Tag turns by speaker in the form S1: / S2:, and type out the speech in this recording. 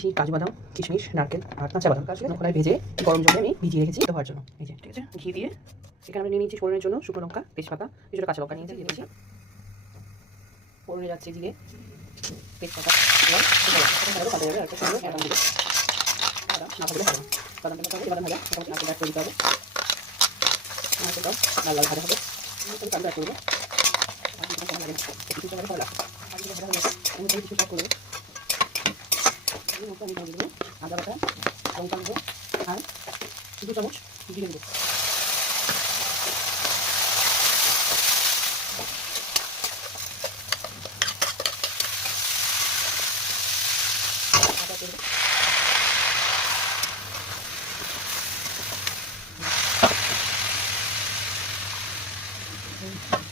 S1: সেই কাজু বাদাম, কিশমিশ, নারকেল আর কাঁচা বাদাম। কাজু কলায় ভেজে গরম জলে আমি ভিজিয়ে রেখেছি দেওয়ার জন্য। এই যে, ঠিক আছে? ঘি দিয়ে এখানে আমি নিয়ে নিচ্ছি ফোড়নের জন্য শুকনো লঙ্কা, তেজপাতা কিছুটা কাঁচা লঙ্কা নিয়েছি দিচ্ছি ফোড়নে যাচ্ছে দিয়ে তেজপাতা ভালো যাবে আর সঙ্গে বাদাম নারকেল দিতে হবে। সময় লাগে। কিছু 여기 목살이 가지고 아다 바탕 영상도 간 두부 자국 두기 정도 Thank you.